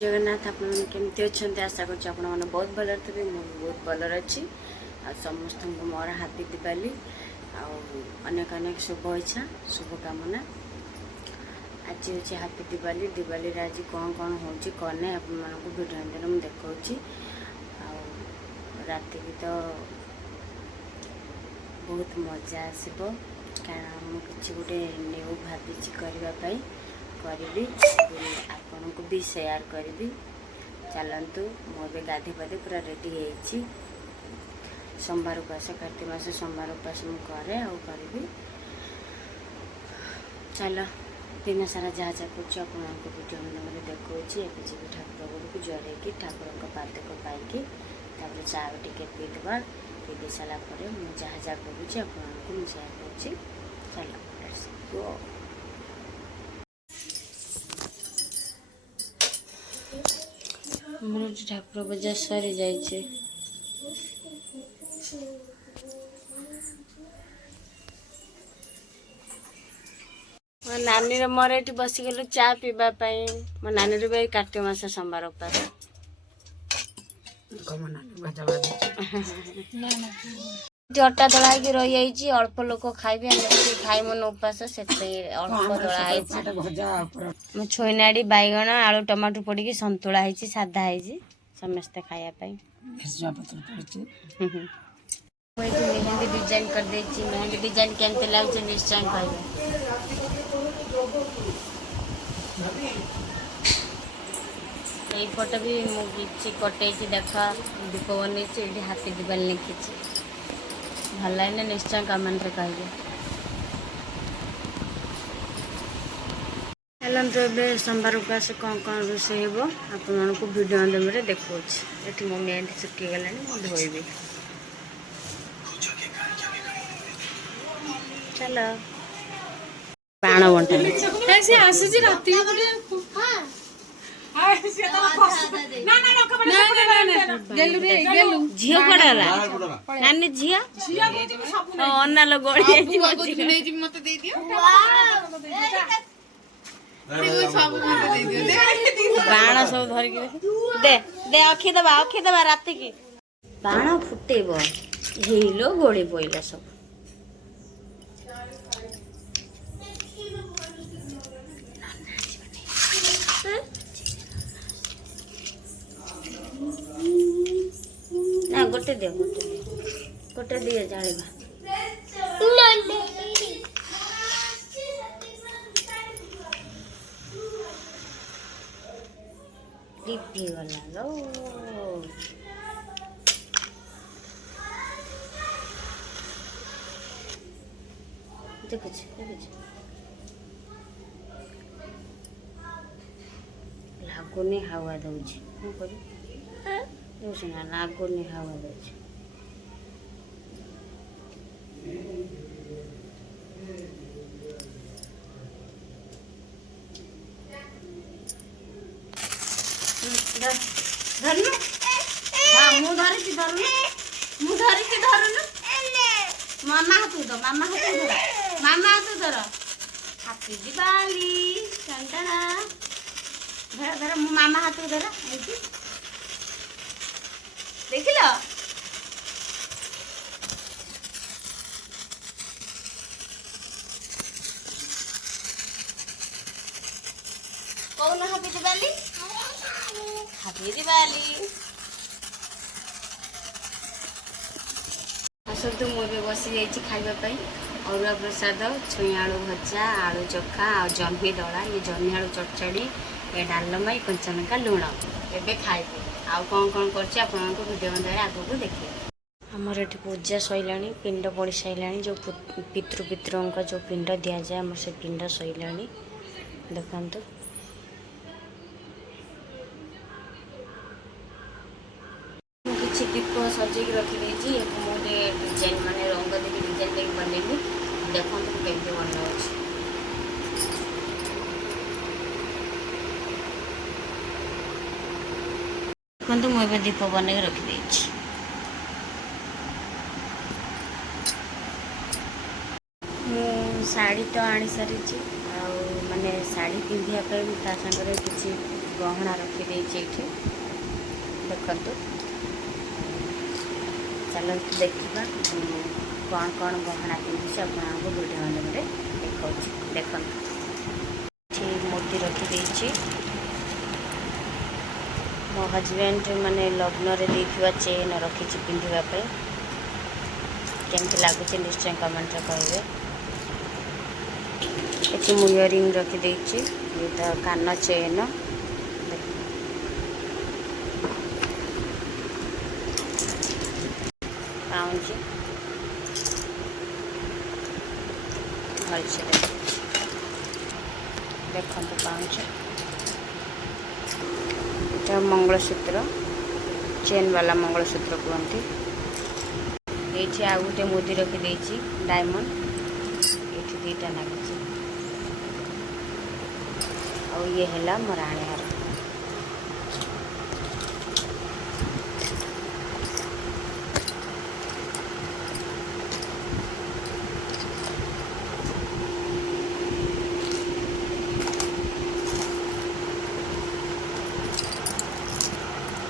जगन्नाथ आपमती अच्छा आशा कर बहुत भल थे बहुत भल अच्छी समस्त मोर हाथी दिवाली अनेक अनेक शुभ इच्छा शुभकामना। आज हूँ हाथी दिवाली दिवाली आज कौन कौन हो कौन नहीं आपको भिडियो दिन मुझे देखा राति की तो बहुत मजा आसो कारण मुझे गोटे न्यू भावी करने करी आपन को भी शेयर करी। चलतु मुझे गाधी पाधी पूरा रेडी है सोमवार उपास कार्तिक मास सोमवार उपास मुझे करी चल दिन सारा जहाँ जहाँ कर भिडियो मैंने देखा जी ठाकुर गुड़ को जुआर हो ठाकुर पादक पाई चा टे पीदबा पी सारापर मुझे जहाँ जहाँ करुँच आपको शेयर कर चलो मोर ठाकुर पूजा सरी जाइए मो नानी मोर ये बसीगलु चा पीवाई मो नानी भी कार्तिक मास सोमवार उपास अटा दला रही अल्प लोक खाइबे खाइमन उपास से अल्प दला मो छोईनाड़ी बैगण आलू टमाटो पड़ी संतुला साधा है समस्ते खायापाई मेहंदी डिजाइन कर देची मेहंदी डिजाइन केमते लगे निश्चय कह पट भी मुझे कटे देख दीप बन हाथी दिवाली लिखी भल लगे निश्चय कमेंट कहे चलते ए सोमवार उपास कौन कौन रोषे हो आपको भिडियो माध्यम देखा ये मो मेहंदी सुखीगला धोबी चलो बाण बंटा झील कड़ा नानी झी अनाल गड़ी बाण सब धरिक दे दे अखीदबा राति की बाण फुटेब झील गोड़ी पइला सब ना गोटे दियो गोटे दिए जाना लिपि गला लो देखुच लागुनि हावा दौची ना लागुनि हावा दौची धरनु हाँ मु धरिकी धरुनु मामा हाथ धर मामा हाथ धर हाथी दिवाली टंटना धर धर मो मामा हाथ धर देख लो कौन हैप्पी दिवाली हैप्पी दिवाली आसतु मुझे बसी जाइए खावाई अरुआ प्रसाद छुई आलू भजा आलू चखा आ जह्नी दला ये जह्नी आलू चटचड़ी ये डालमा ये कंचनका लुण एबे खाइबे आ कौन कौन करछि आपनको वीडियो माध्यम आगको देखिए हमर एठी पूजा सइलाणी पिंड पड़ी सइलाणी जो पितृपितरों का जो पिंड दिया जाए हमर से पिंड सइलाणी देखंतु किसी दीप सजेक रखी मुझे डिजाइन माने रंग देखिए डिजाइन देखिए बनैली देखो केमती बना देखो मुझे दीप बन रखी शाढ़ी तो आनी सारी माने शाढ़ी पिंधापी सागर किसी गहना रखी देखु चलते देखा कौन कौन गहना पिंधि आपको वीडियो माध्यम देखा देखो मूर्ति रखी मो हजबैंड माने लग्न रे देखा चेन रखी पिंधापी केमती लगुच निश्चय कमेंट कहे ये मु इयरिंग रखी ये तो कान चेन पाउंज भलसे देखो पाउंज ये मंगलसूत्र चेन वाला मंगलसूत्र कहते ये आ गए मुदी रखी डायमंड ये दुईटा लगे ये है मोर आनियार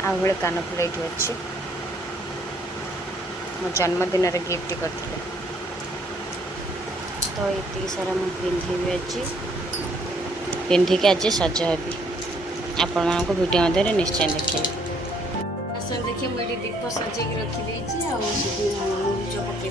आगे कानफुल ये अच्छे मो जन्मदिन गिफ्ट करते तो ये सारा मुझे पिंधि अच्छी पिंधिक आज सज हेबी आपण मानक वीडियो मध्य निश्चय देखिए देखिए मुझे दीप सजे रखी मुरुज पकई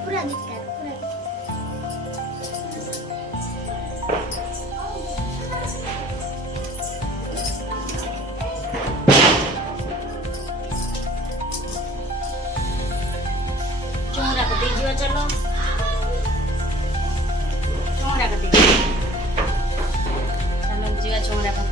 पूरा चौरा को दीजिए चलो चौरा को दीजिए चलो जीवा चौरा को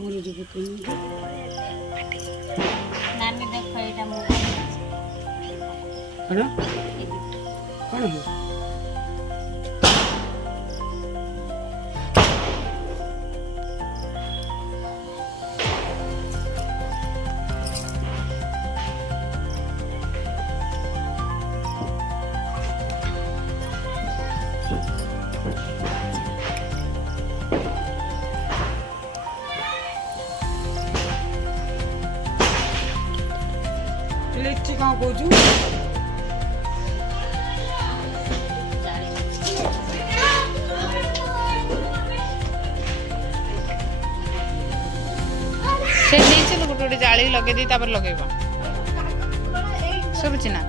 मुझे जो नानी देखो एटा मु कौन कौन है लिट्टी कहाँ कोजू से नहीं चलो गोटे गोटे जाली लगे दी तापर लगेबा सब चिना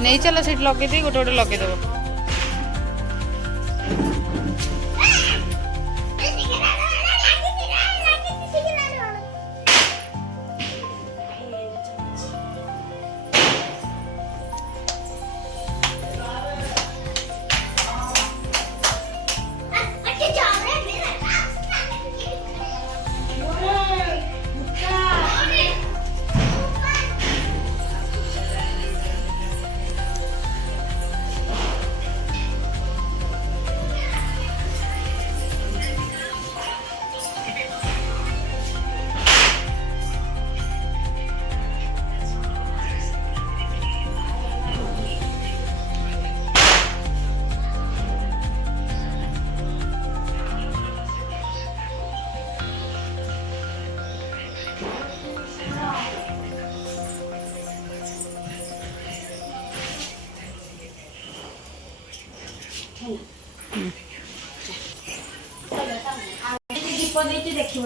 नहीं चलो सेठ लगे दी गोटे गोटे लगे देबो दीप देती देखिए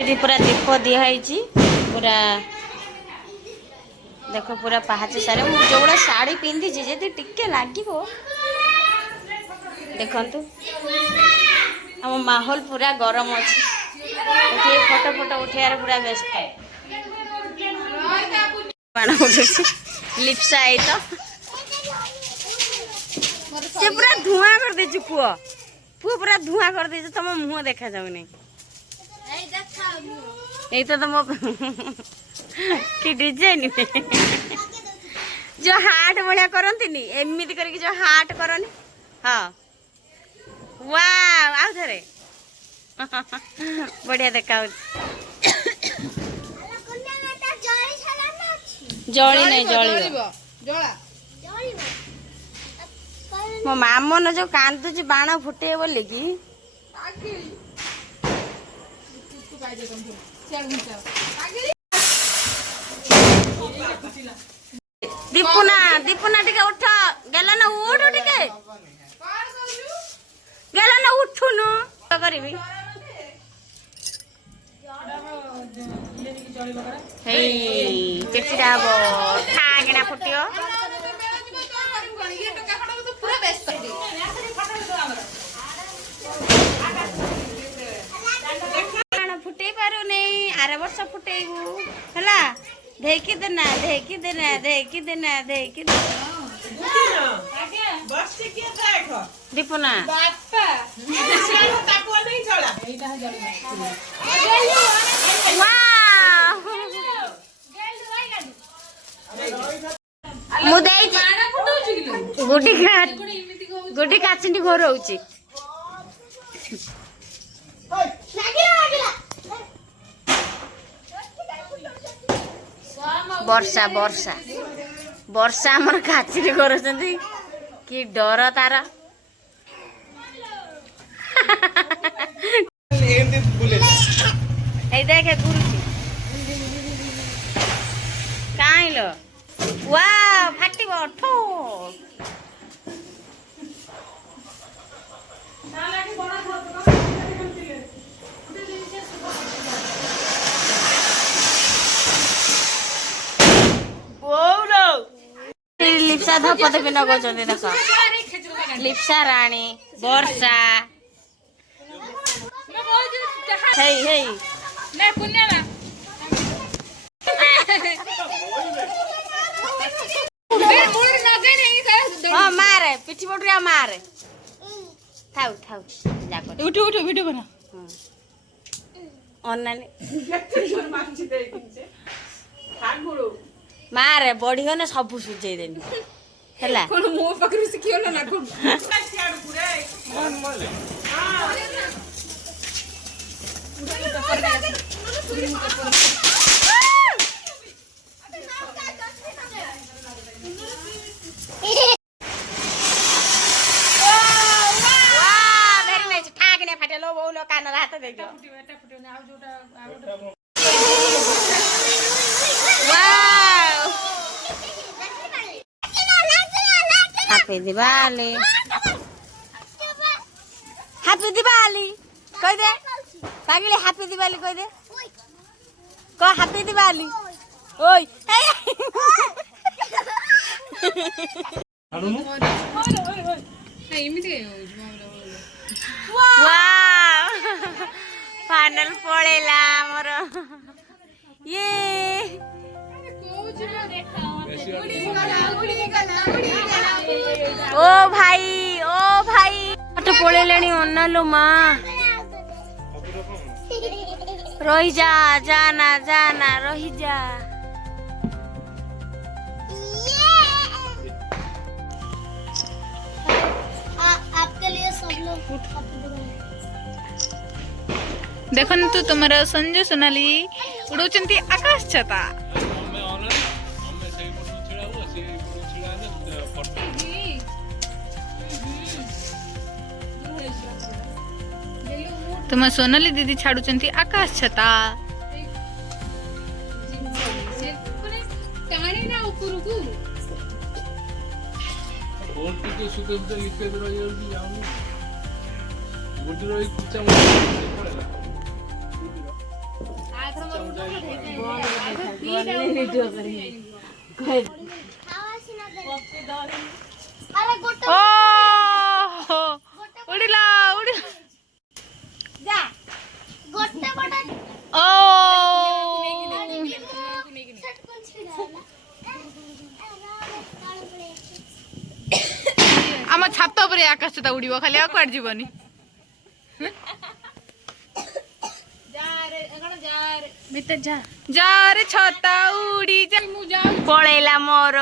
पूरा दीप दिखाई पूरा देख पूरा पहाच सारे जो शाढ़ी पिंधि जी टिके लगे देखु आम माहौल पूरा गरम अच्छी फोटो फोटो उठार पूरा व्यस्त लिप्सा आई तो से पूरा धुआं कर दे पुओ पुओ पूरा धुआं कर दे तुम मुह देखा जाऊनी यही तो तुम कि डिजाइन जो हार्ट भाया करती एमती करके जो हार्ट करनी हाँ वाह आउ थे बढ़िया देखा जली नहीं जली मो मामन जो कांदुची बाण फुटे बोली कि दीपुना दीपुना टिके उठ गेला ना उठ टिके गेला ना उठुनु करबी हे चिचिरा बो ठागना फुटियो पूरा व्यस्त फुटे पारू नहीं आर वर्ष फुटेबू है धेकी देना धेकी देना धेकी देना धेकी देना दीपुना गुडी काचिंटी घर होची वर्षा वर्षा वर्षा आमर काचिरी कर कि डर तार देखे घुरुची काई लो वाह फाटी ठो लिप्सा धपद भी नगो देख लिप्सा राणी वर्षा हाँ मारे पिठी पटुआ मारे थाउ थाउ जाको उठ उठ वीडियो बना ऑनलाइन मारे बढ़ियो ना सब सुझे देनी हैला कोन मो पकरू सिखियो ना कोन कान हाथ देख हैप्पी दिवाली हैप्पी दिवाली कह दे पागले हैप्पी दिवाली कह दे को हैप्पी दिवाली ओय फाइनल पड़ेला मोर ये ओ भाई फोटो पड़े लेनी ओनलो माँ रही जा जाना जाना रही जा आपके लिए सब लोग देखन्तु तुमर संजू सोनाली उड़ौचंती आकाश छता तुम सोनाली दीदी छाड़ुचंती आकाश छता ओ उड़िला उड़िला ओ आम छात उपरे आकाश छता उड़िबो खाली आ क्वाड जीवनी जा रे छता उड़ी जा पळेला मोर